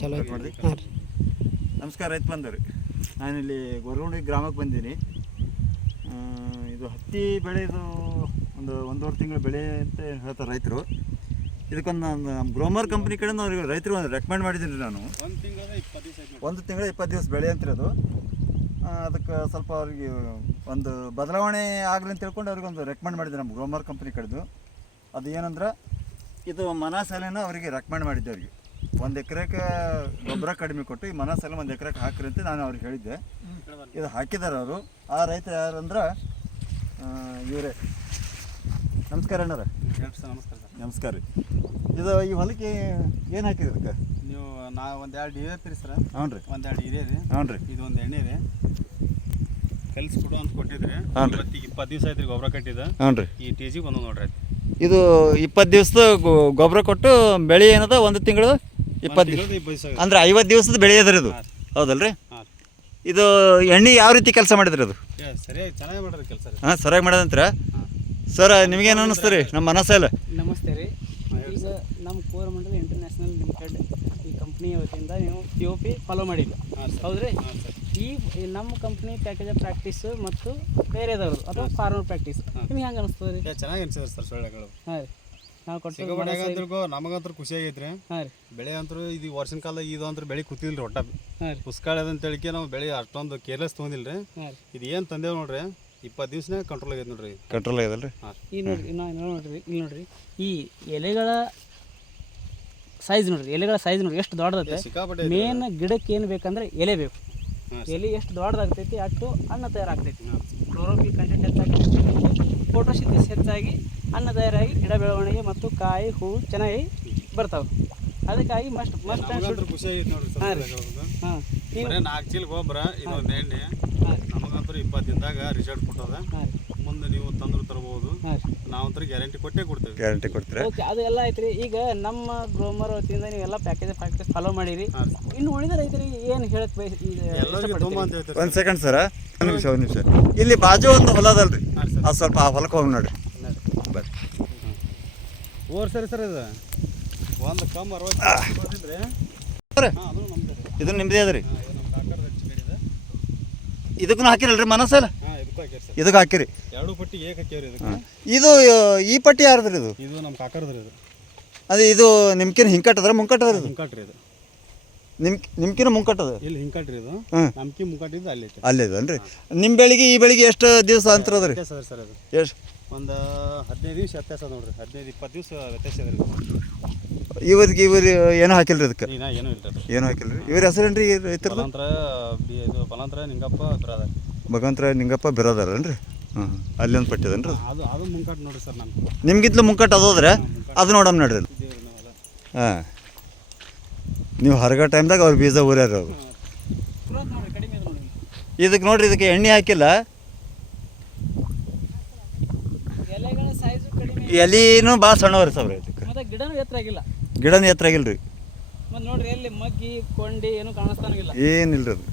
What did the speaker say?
ಚಲೋ ಮಾಡಿದೆ. ಹಾಂ ರೀ. ನಮಸ್ಕಾರ ರೈತ ಬಂದವ್ರಿ, ನಾನಿಲ್ಲಿ ಗೊರಗುಂಡಿ ಗ್ರಾಮಕ್ಕೆ ಬಂದೀನಿ. ಇದು ಹತ್ತಿ ಬೆಳೆದು ಒಂದೂವರೆ ತಿಂಗಳ ಬೆಳೆ ಅಂತ ಹೇಳ್ತಾರೆ ರೈತರು. ಇದಕ್ಕೊಂದು ನಮ್ಮ ಗ್ರೋಮರ್ ಕಂಪ್ನಿ ಕಡೆಯಿಂದ ಅವ್ರಿಗೆ ರೈತರು ಒಂದು ರೆಕಮೆಂಡ್ ಮಾಡಿದ್ದೀನಿ ರೀ ನಾನು. ಒಂದು ತಿಂಗಳ 20 ದಿವಸ ಬೆಳೆ ಅಂತಿರೋದು. ಅದಕ್ಕೆ ಸ್ವಲ್ಪ ಅವ್ರಿಗೆ ಒಂದು ಬದಲಾವಣೆ ಆಗಲಿ ಅಂತ ತಿಳ್ಕೊಂಡು ಅವ್ರಿಗೆ ಒಂದು ರೆಕಮೆಂಡ್ ಮಾಡಿದ್ದೆ ನಮ್ಮ ಗ್ರೋಮರ್ ಕಂಪ್ನಿ ಕಡೆದು. ಅದು ಏನಂದ್ರೆ ಇದು ಮನಾಸಾಲೆನ ಅವರಿಗೆ ರೆಕಮೆಂಡ್ ಮಾಡಿದ್ದೆ. ಅವ್ರಿಗೆ 1 ಎಕರೆಗೆ ಗೊಬ್ಬರ ಕಡಿಮೆ ಕೊಟ್ಟು ಈ ಮನಾಸಾಲೆ 1 ಎಕರೆಗೆ ಹಾಕ್ರಿ ಅಂತ ನಾನು ಅವ್ರಿಗೆ ಹೇಳಿದ್ದೆ. ಇದು ಹಾಕಿದ್ದಾರೆ ಅವರು. ಆ ರೈತ ಯಾರಂದ್ರೆ ಇವರೇ. ನಮಸ್ಕಾರ ಅಣ್ಣರ. ನಮಸ್ಕಾರ ಸರ್. ನಮಸ್ಕಾರ ರೀ. ಇದು ಈ ಹೊಲಕ್ಕೆ ಏನು ಹಾಕಿರಿ ಇದಕ್ಕೆ? ನೀವು ಒಂದು 2 DAP ರೀ ಸರ್. ಹ್ಞೂ ರೀ. 1 2 ಇದೆ ರೀ. ಹ್ಞೂ ರೀ. ಇದು ಒಂದು ಎಣ್ಣೆ ರೀ, ಕಲಿಸ್ಕೊಡು ಅಂತ ಕೊಟ್ಟಿದ್ರಿ. ಇವತ್ತಿಗೆ 20 ದಿವಸ ಆಯ್ತು ರೀ ಗೊಬ್ಬರ ಕಟ್ಟಿದ. ಹ್ಞೂ ರೀ. ಈ TG ಒಂದೊಂದು ನೋಡ್ರಿ. ಇದು 20 ದಿವಸದ ಗೊಬ್ಬರ ಕೊಟ್ಟು ಬೆಳೆ ಏನದ 1 ತಿಂಗಳು 20 ದಿವಸ ಅಂದ್ರೆ 50 ದಿವಸದ ಬೆಳೆ ಅದ್ರಿ ಇದು. ಹೌದಲ್ರಿ? ಇದು ಎಣ್ಣೆ ಯಾವ ರೀತಿ ಕೆಲಸ ಮಾಡಿದ್ರಿ ಅದು? ಸರಿಯಾಗಿ ಚೆನ್ನಾಗಿ ಮಾಡ್ರಿ ಕೆಲಸ. ಹಾಂ, ಸರಿಯಾಗಿ ಮಾಡೋದಂತ್ರ. ಸರ್ ನಿಮಗೇನು ಅನ್ನಿಸ್ತು ರೀ ನಮ್ಮ ಮನಸ್ಸಲ್ಲ? ನಮಸ್ತೆ ರೀ. ಈಗ ನಮ್ಮ ಕೋರಮಂಡಲ ಇಂಟರ್ನ್ಯಾಷನಲ್ ಲಿಮಿಟೆಡ್ ಈ ಕಂಪ್ನಿಯ ವತಿಯಿಂದ ನೀವು POP ಫಾಲೋ ಮಾಡಿಲ್ಲ, ಹೌದ್ರಿ? ಈ ನಮ್ಮ ಕಂಪ್ನಿ ಪ್ಯಾಕೇಜ್ ಆಫ್ ಪ್ರಾಕ್ಟೀಸು ಮತ್ತು ಬೇರೆದವ್ರದ್ದು ಅಥವಾ ಫಾರ್ಮರ್ ಪ್ರಾಕ್ಟೀಸ್ ನಿಮ್ಗೆ ಹೆಂಗೆ ಅನಿಸ್ತದೆ ರೀ? ಚೆನ್ನಾಗಿ ಅನ್ಸಿದ್ರಿ ಸರ್ ಸೊಳ್ಳೆಗಳು. ಹಾಂ ರೀ. ನಾವು ಕೊಟ್ಟು ನಮಗಂತೂ ಖುಷಿ ಆಗೈತ್ರಿ. ಹಾಂ ರೀ. ಬೆಳೆ ಅಂತೂ ಇದು ವರ್ಷನ ಕಾಲ ಇದು ಅಂತ ಬೆಳೆ ಕೂತಿಲ್ರಿ ಒಟ್ಟ. ಹಾಂ ರೀ. ಪುಸ್ಕಾಳ ಅಂತೇಳಿಕೆ ನಾವು ಬೆಳೆ ಅಷ್ಟೊಂದು ಕೇರ್ಲೆಸ್ ತೊಗೊಂಡಿಲ್ಲ ರೀ. ಹಾಂ ರೀ. ಇದು ಏನು ತಂದೇವು ನೋಡ್ರಿ, 20 ದಿವಸನೇ ಕಂಟ್ರೋಲ್ ಆಗೈತೆ ನೋಡ್ರಿ. ಕಂಟ್ರೋಲ್ ಆಗ್ಯದಲ್ರಿ? ಹಾಂ. ಈ ನೋಡ್ರಿ, ಇಲ್ಲಿ ನೋಡ್ರಿ ಈ ಎಲೆಗಳ ಸೈಜ್ ನೋಡ್ರಿ, ಎಲೆಗಳ ಸೈಜ್ ನೋಡ್ರಿ ಎಷ್ಟು ದೊಡ್ಡದೈತೆ. ಸಿಕ್ಕಾಪಟ್ಟೆ ಮೇನ್ ಗಿಡಕ್ಕೆ ಏನು ಬೇಕಂದ್ರೆ ಎಲೆ ಬೇಕು. ಎಲೆ ಎಷ್ಟು ದೊಡ್ಡದಾಗ್ತೈತಿ ಅಷ್ಟು ಅನ್ನ ತಯಾರಾಗ್ತೈತಿ. ಕ್ಲೋರೋಫಿಲ್ ಕಂಟೆಂಟ್ ಹೆಚ್ಚಾಗ್ತೈತಿ, ಫೋಟೋಸಿಂಥಸಿಸ್ ಹೆಚ್ಚಾಗಿ ಅನ್ನ ತಯಾರಾಗಿ ಗಿಡ ಬೆಳವಣಿಗೆ ಮತ್ತು ಕಾಯಿ ಹೂವು ಚೆನ್ನಾಗಿ ಬರ್ತಾವೆ. ಅದಕ್ಕಾಗಿ ಮಸ್ಟ್ ಖುಷಿ ಆಗೈತೆ ನೋಡ್ರಿ ಸರ್. ಹಾಂ, 4 ಚೀಲ ಗೊಬ್ಬರ, ಇದೊಂದು ಎಣ್ಣೆ ನಮಗಂತೂ 20 ದಿನದಾಗ ರಿಸಲ್ಟ್ ಕೊಟ್ಟದ. ಮುಂದೆ ನೀವು ತಂದ್ರು ತರಬಹುದು. ನಾವಂತರ ಗ್ಯಾರಂಟಿ ಕೊಟ್ಟೇ ಕೊಡ್ತೇವೆ. ಗ್ಯಾರಂಟಿ ಕೊಡ್ತೀರಾ? ಓಕೆ, ಅದು ಎಲ್ಲ ಐತ್ರಿ. ಈಗ ನಮ್ಮ ಗ್ರೋಮರ್ ವತಿಯಿಂದ ನೀವೆಲ್ಲ ಪ್ಯಾಕೇಜ್ ಫಾಲೋ ಮಾಡಿರಿ. ಇನ್ನು ಉಳಿದ ರೈತರಿಗೆ ಏನು ಹೇಳಕ್ ಒಂದು ಸೆಕೆಂಡ್ ಸರ, ಒಂದು ನಿಮಿಷ. ಇಲ್ಲಿ ಬಾಜು ಒಂದು ಹೊಲ ಅದಲ್ರಿ, ಅದು ಸ್ವಲ್ಪ ಆ ಹೊಲಕ್ಕೆ ಹೋಗಿ ನೋಡ್ರಿ. ಬರ್ರಿ. ಓರ್ ಸರಿ ಸರ್, ಇದು ಒಂದು ಕಮ್ 60 ಇದು ನಿಮ್ಮದೇ ಅದ ರೀ. ಇದಕ್ಕೂ ಹಾಕಿರಲ್ರಿ ಮನಸ್ಸಲ್ಲ? ಇದಕ್ಕೆ ಹಾಕಿರಿ. 2 ಪಟ್ಟಿ ಏಕ ಹಾಕ್ಯಾವ್ರಿ ಇದಕ್ಕೆ. ಇದು ಈ ಪಟ್ಟಿ ಯಾರ್ದ್ರಿ? ಇದು ನಮ್ಮ ಕಾಕರದ್ರಿ. ಇದು ಅದೇ ಇದು ನಿಮ್ಕಿನ ಹಿಂಕಟ್ಟದ್ರ ಮುಂಕಟ್ಟದ್ರ? ಇದು ಹಿಂಕಟ್ರಿ. ಇದು ನಿಮ್ಕಿನ ಮುಂಕಟ್ಟದ? ಇಲ್ಲಿ ಹಿಂಕಟ್ರಿ. ಇದು ನಮ್ಕಿ ಮುಂಕಟ್ಟಿದ್ದು ಅಲ್ಲಿ ಐತೆ. ಅಲ್ಲಿ ಅದನ್ರಿ. ನಿಮ್ಮ ಬೆಳಿಗ್ಗೆ ಈ ಬೆಳಿಗ್ಗೆ ಎಷ್ಟು ದಿವಸ ಅಂತರ ಅದ್ರಿ? ಸರ್ ಇದು ಎಷ್ಟು? ಒಂದು 15 ದಿವಸ ವ್ಯತ್ಯಾಸ ನೋಡ್ರಿ. 15-20 ದಿವಸ ವ್ಯತ್ಯಾಸ ಅದ್ರಿ. ಇವ್ರು ಏನೂ ಹಾಕಿಲ್ರಿ ಇದಕ್ಕೆ? ಏನೂ ಇಲ್ಲ, ಏನೂ ಹಾಕಿಲ್ರಿ. ಇವ್ರ ಹೆಸರೇನ್ರಿ ರೈತರ? ಫಲಾಂತರ ನಿಂಗಪ್ಪ ಬಿರಾದಾರ. ಭಗವಂತರ ನಿಂಗಪ್ಪ ಬಿರಾದಾರನ್ರಿ? ಹಾಂ, ಅಲ್ಲಿ ಒಂದು ಪಟ್ಟಿ ಅದನ್ರಿ. ಅದು ಮುಂಕಟ್ಟು ನೋಡ್ರಿ ಸರ್. ನಾನು ನಿಮ್ಗಿಂತಲೂ ಮುಂಕಟ್ಟು ಅದಾದ್ರೆ ಅದು ನೋಡಮ್ ನೋಡ್ರಿ. ಹಾಂ, ನೀವು ಹೊರಗಡೆ ಟೈಮ್ದಾಗ ಅವ್ರು ಬೀಜ ಊರ್ಯಾರ ಅವರು. ಇದಕ್ಕೆ ನೋಡ್ರಿ, ಇದಕ್ಕೆ ಎಣ್ಣೆ ಹಾಕಿಲ್ಲ. ಎಲಿನೂ ಭಾಳ ಸಣ್ಣವ್ರಿ ಸಾವ್ರ. ಇದಕ್ಕೆ ಗಿಡನೂ ಎತ್ತರ ಆಗಿಲ್ಲ. ಗಿಡನೂ ಎತ್ತರ ಆಗಿಲ್ರಿ. ನೋಡ್ರಿ, ಎಲ್ಲಿ ಮಗ್ಗಿ ಕೊಂಡಿ ಏನು ಕಾಣಿಸ್ತಾನಿಲ್ಲ. ಏನಿಲ್ರಿ ಅದು.